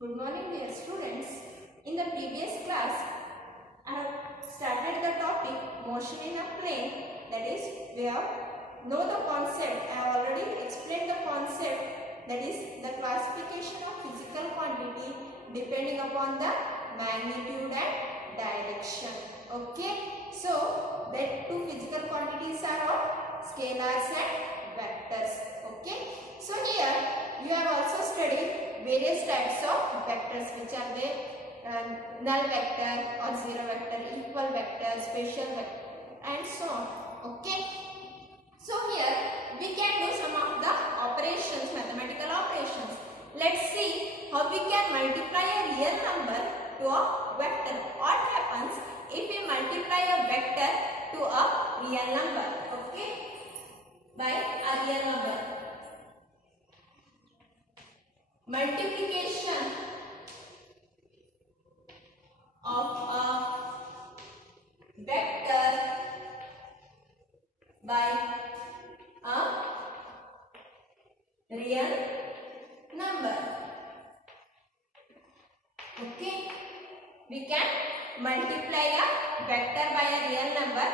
Good morning dear students. In the previous class, I have started the topic motion in a plane. That is, we have know the concept. I have already explained the concept. That is the classification of physical quantity depending upon the magnitude and direction. Okay. So, that two physical quantities are of scalars and vectors. Okay. So, here you have also studied various types of vectors, which are the null vector or zero vector, equal vector, special vector, and so on. Okay. So here we can do some of the operations, mathematical operations. Let's see how we can multiply a real number to a vector. What happens if we multiply a vector to a real number? Okay, by a real number. Multiplication of a vector by a real number. Okay, we can multiply a vector by a real number.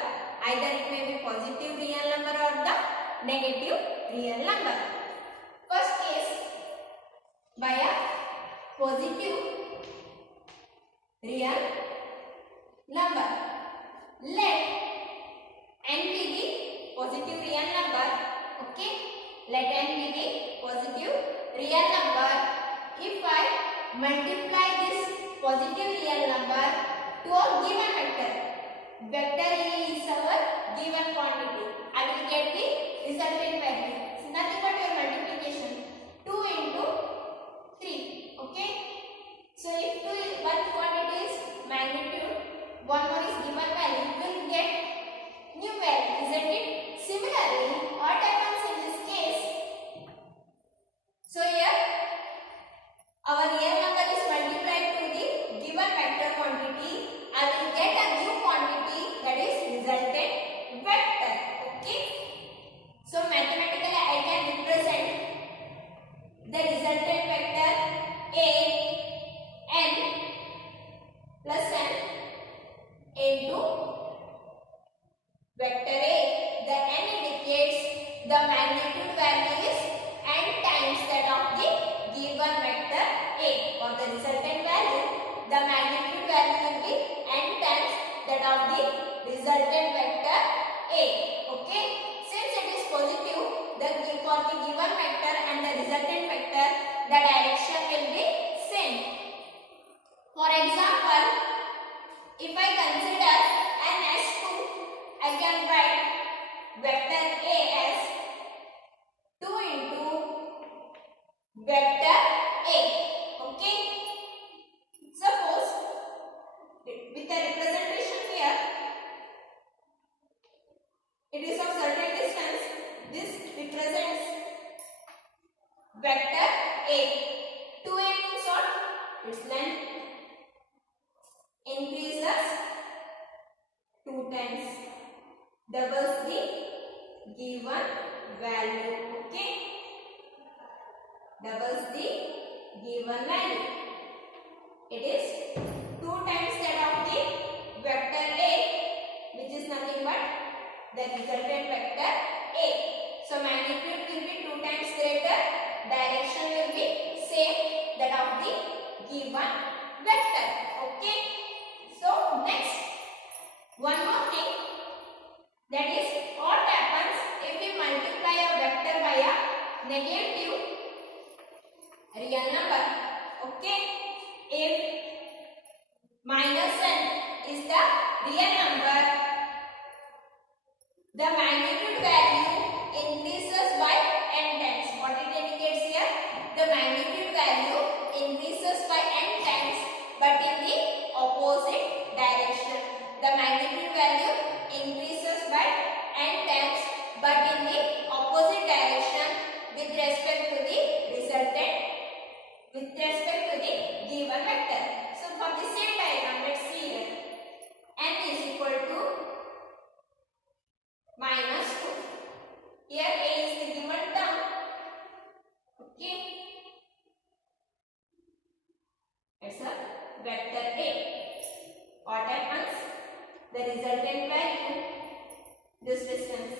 Either it may be positive real number or the negative real number. First case, by a positive real number. Let n be the positive real number. Okay, let n be the positive real number. If I multiply this positive real number to a given vector, vector A is our given quantity, I will get the resultant value. It's nothing but your multiplication. 2 into 3. Okay. So if one quantity is magnitude, one more is given value, you will get new value, isn't it? Similarly, what happens in this case? So here our real number is multiplied to the given vector quantity. I will get a new quantity, that is resultant vector. Okay. So mathematically I can represent the resultant vector A n plus n into vector A. The n indicates the magnitude value is n times that of the given vector A. For the resultant value, the magnitude value will be n times that of the resultant vector A. Okay. Since it is positive, for the given vector and the resultant vector, the direction will be same. For example, if I consider n as 2, I can write vector A as 2 into vector A. Okay. Suppose with the representation here, it is of certain distance. This represents vector A. 2A means what? Its length increases 2 times, doubles the given value. Okay, doubles the given value. It is 2 times that of the vector A, which is nothing but the resultant vector A. So magnitude will be 2 times greater, direction will be same that of the given vector. Okay. So next, one more thing, that is what happens if we multiply a vector by a negative real number. Okay. If minus n is the real number, the magnitude value increases by n times. What it indicates here? The magnitude value increases by n times, but in the opposite direction. The magnitude value increases by n times, but in the opposite direction with respect to vector A. What happens? The resultant value, this distance.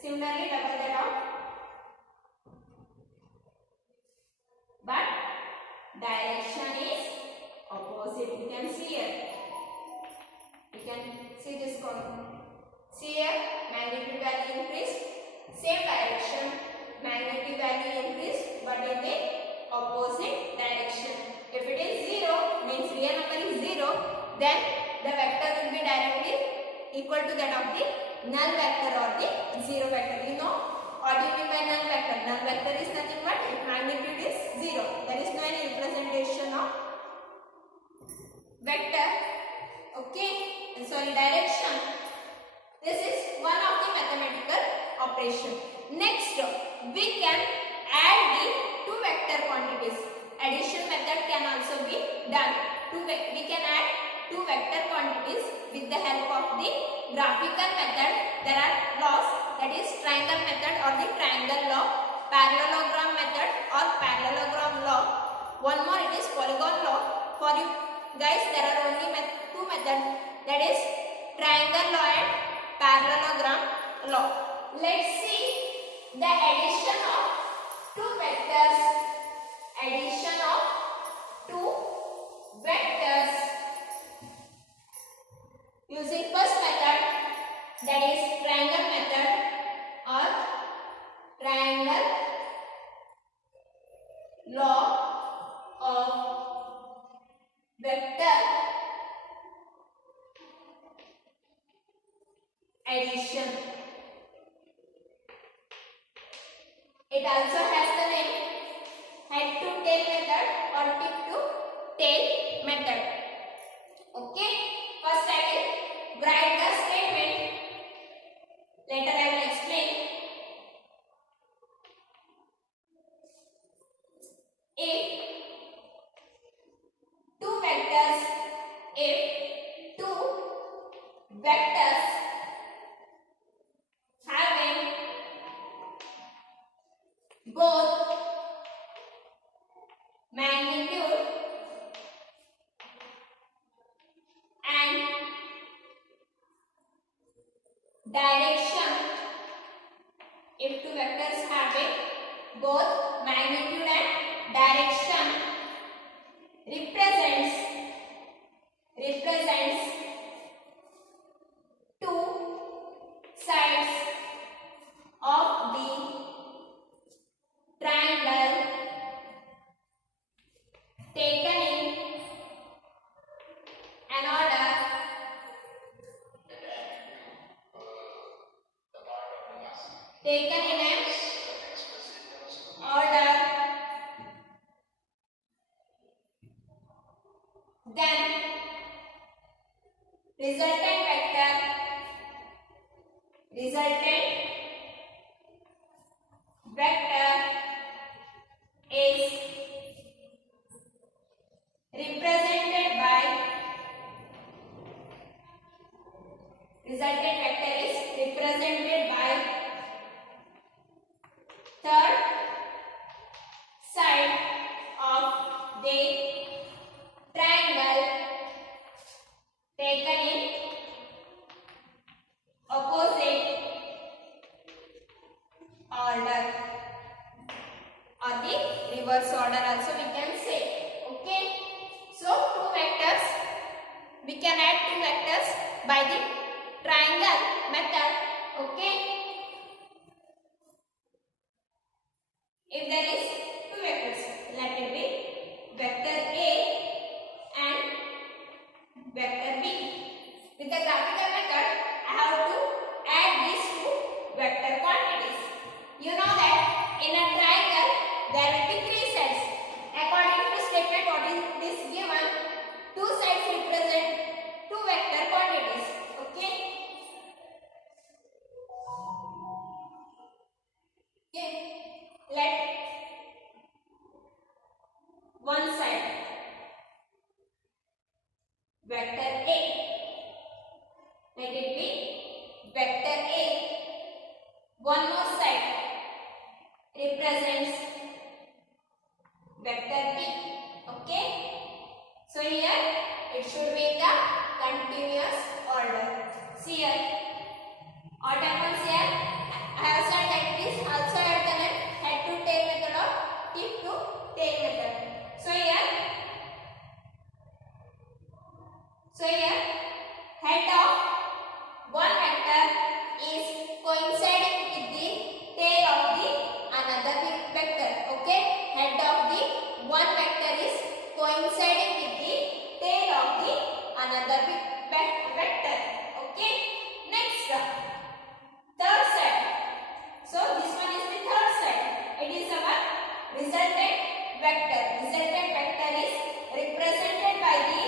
Similarly, double that out. But direction is opposite. You can see here. You can see this column. See here, magnitude value increased. Same direction, magnitude value increased, but in the opposite direction. If it is 0, means real number is 0, then the vector will be directly equal to that of the null vector or the zero vector. You know what do you mean by null vector? Null vector is nothing but if magnitude is 0. There is no any representation of vector. Okay, sorry, direction. This is one of the mathematical operation. Next, we can add the two vector quantities. Addition method can also be done. We can add two vector quantities with the help of the graphical method. There are laws, that is triangle method or the triangle law, parallelogram method or parallelogram law. One more, it is polygon law. For you guys, there are only two methods, that is triangle law and parallelogram law. Let's see the addition of two vectors. Addition of two vectors using first method, that is triangle method or triangle law of vector addition. It also has the name head to tail method or tip to tail method. Okay, first I will write the statement. Later I will explain. If two vectors having both magnitude and direction, if two vectors having both magnitude and direction represents two sides of the triangle taken in an order then resultant vector is represented by third side of the triangle taken in opposite order or the reverse order also we can say. Okay, so two vectors, we can add two vectors by the triangle method. Okay, if there is two vectors, let it be vector A and vector B. With the graphical method, I have to add these two vector quantities. You know that in a triangle there will be three sides. According to the statement what is this given, two sides represent two vector quantities. Okay. Okay. Let one side vector A, let it be vector A. One more side represents vector B. Okay, So here it should be in the continuous order. See here, what happens here? I have said that it is also alternate head to tail method or tip to tail method. So here head of one vector is coinciding with the tail of the another vector. Okay, head of the one vector is coinciding with the tail of the another vector. Okay, next third side. So this one is the third side. It is our resultant vector. Resultant vector is represented by the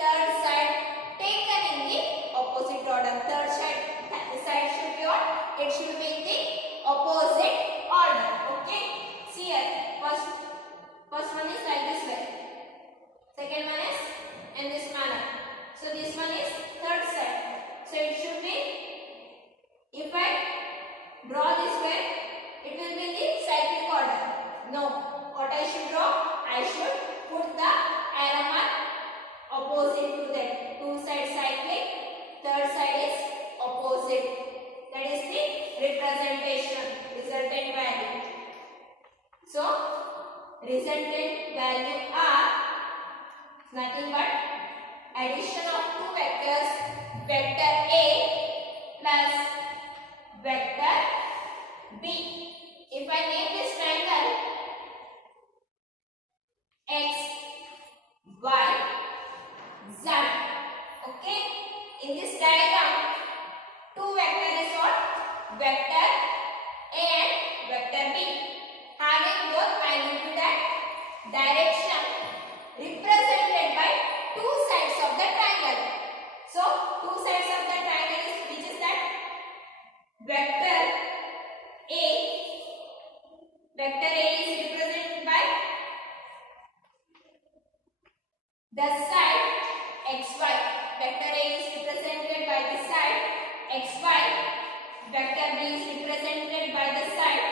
third side taken in the opposite order. Third side should be what? It should be in the opposite order. Okay. See here. First one is like this way. Second one is in this manner. So this one is third side. So it should be, if I draw this way, it will be in the cyclic order. No. What I should draw? I should put the arrow mark opposite to that. Two sides cyclic, third side is opposite. That is the representation, resultant value. So resultant value are nothing but addition of two vectors, vector A plus vector B. If I name this triangle X, Y, Z. Okay. In this diagram, two vector is what? Vector A and vector B, having both magnitude and direction represented by two sides of the triangle. So two sides of the triangle is, which is that vector A. Vector A is represented by the side xy. Vector A is represented by the side xy. Vector B is represented by the side,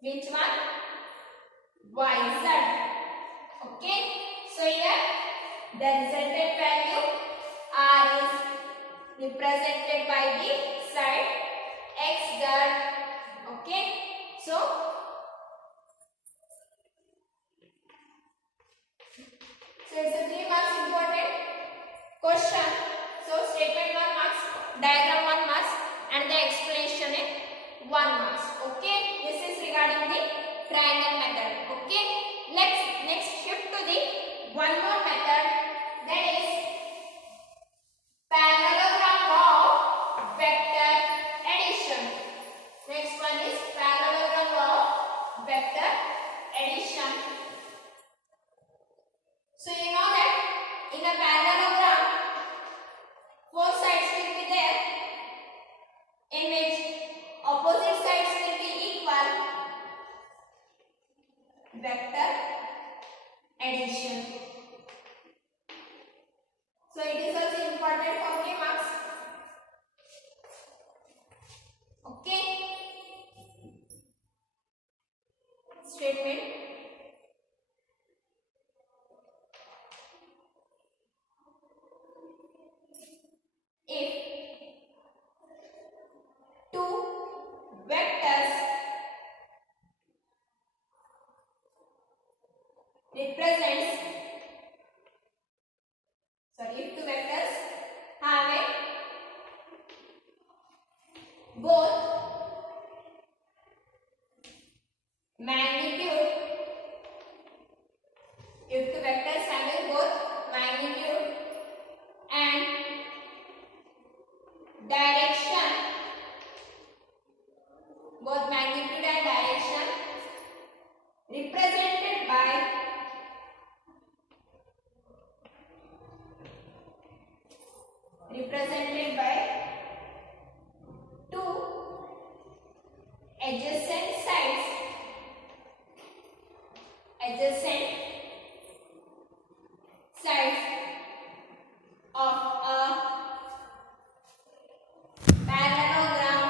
which one? YZ. Okay. So here the resultant value R is represented by the side xz. Okay. So it's a 3 marks important question. So statement 1 marks, diagram 1 marks, and the explanation in 1 marks. Okay, this is regarding the triangle method. Okay, next shift to the one more method, that is parallelogram of vector addition. Next one is parallelogram of vector addition. So you know that in a parallelogram, four sides will be there, in which opposite sides will be equal. Vector addition. So it is also important for 3 marks. Okay. Statement. If two vectors represents, if two vectors have both magnitude, if two vectors have both magnitude and direction, both magnitude and direction represented by two adjacent sides, of a parallelogram.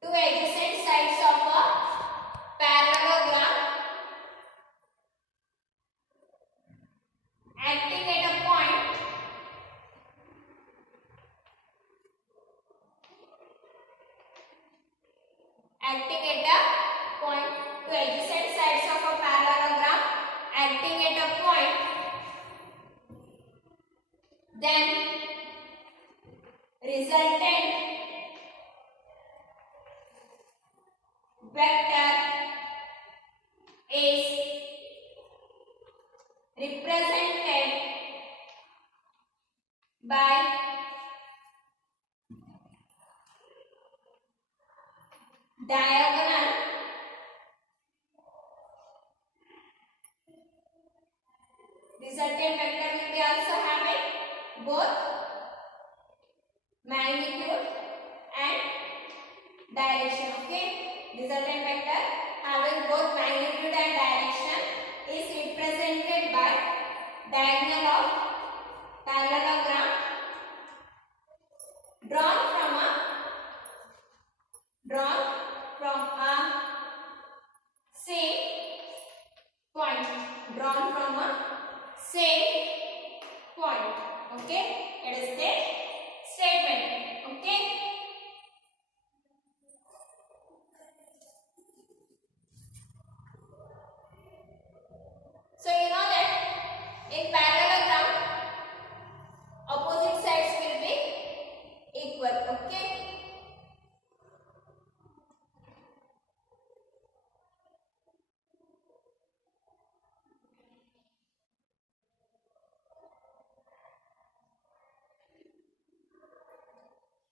Two adjacent sides of a parallelogram acting at a point, two adjacent sides of a parallelogram acting at a point, then resultant vector is represented by diagonal resultant vector will be also having both magnitude and direction. Okay, resultant vector having both magnitude and direction is represented by diagonal of parallelogram drawn from a same point, okay, it is the statement. Okay, so you know that in parallelogram opposite sides will be equal. Okay,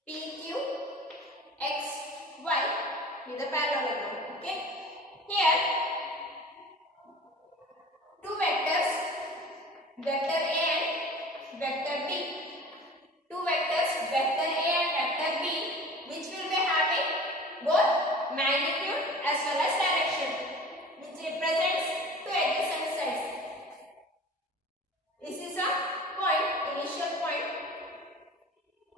PQ X Y with the parallelogram. Okay, here two vectors, vector A and vector B. Two vectors, vector A and vector B, which will be having both magnitude as well as direction, which represents two adjacent sides. This is a point, initial point,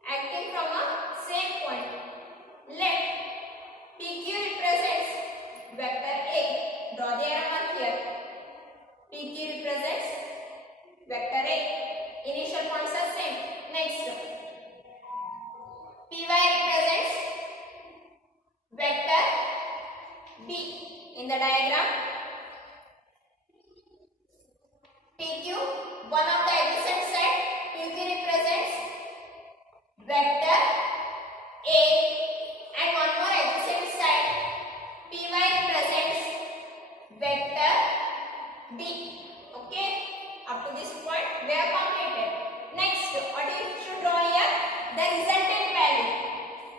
acting from a same point. Let PQ represents vector A. Draw the arrow mark here. PQ represents vector A. Initial points are same. Next, PY represents vector B. In the diagram, PQ, one of the adjacent side, PQ represents vector A, and one more adjacent side, PY represents vector B. Okay, up to this point we have completed. Next, what you should draw here? The resultant value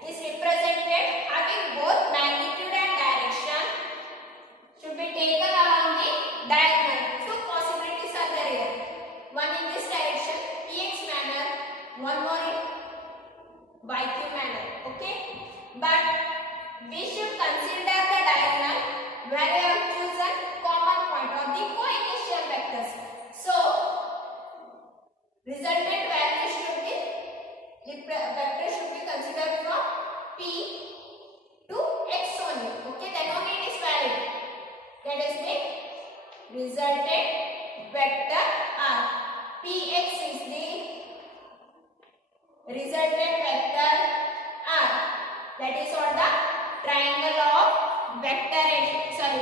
is represented having both magnitude and direction, should be taken along the diagonal. Two possibilities are there here. One in this direction, px manner, one more in yq manner. Okay, but we should consider the diagonal where we have chosen common point or the co-initial vectors. So resultant value should be, vector should be considered from P to X only. Okay, then only it is valid. That is the resultant vector R. Px is the resultant vector R. That is what the triangle of vector addition,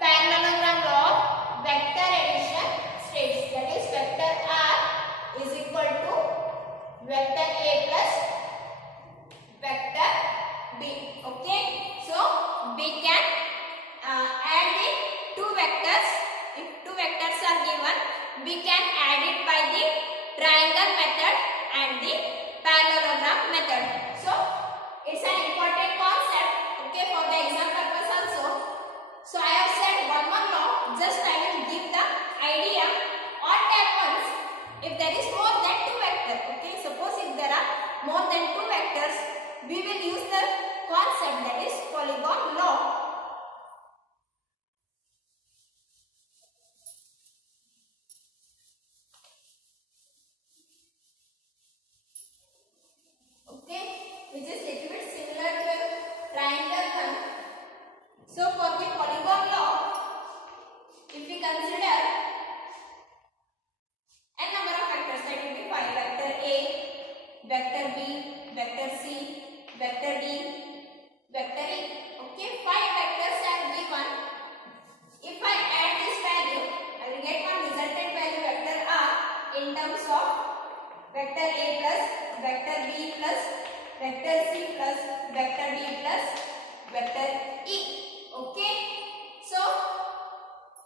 parallelogram law of vector addition states. That is vector R is equal to vector A plus vector B. Okay, so we can add the two vectors. If two vectors are given, we can add it by the triangle method and the parallelogram method. So it's an important concept, okay, for the exam purpose also. So I have said one more law, just I will give the idea. What happens if there is more than two vectors? Okay, suppose if there are more than two vectors, we will use the concept that is polygon law. Okay, which is little bit similar to a triangle one. So for the polygon law, if we consider n number of vectors, that will be 5. Vector A, vector B, vector C, vector D, vector E. Okay, 5 vector E. Okay. So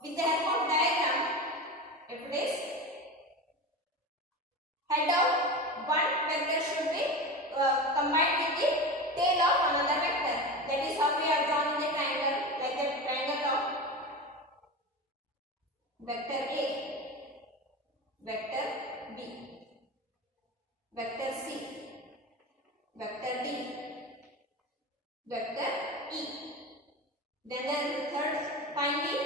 with the help of diagram, if it is head of one vector should be combined with the tail of another vector. That is how we are drawn in the triangle, like the triangle of vector A, vector B, vector C, vector D, vector E. Then the third, finally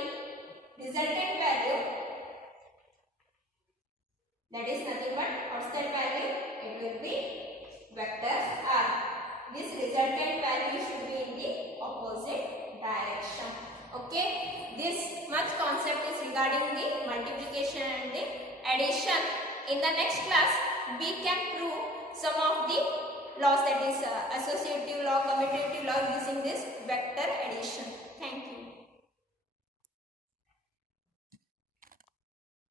resultant value, that is nothing but constant value, it will be vector R. This resultant value should be in the opposite direction. Okay, this much concept is regarding the multiplication and the addition. In the next class, we can prove some of the laws, that is associative law, commutative law, using this vector addition. Thank you.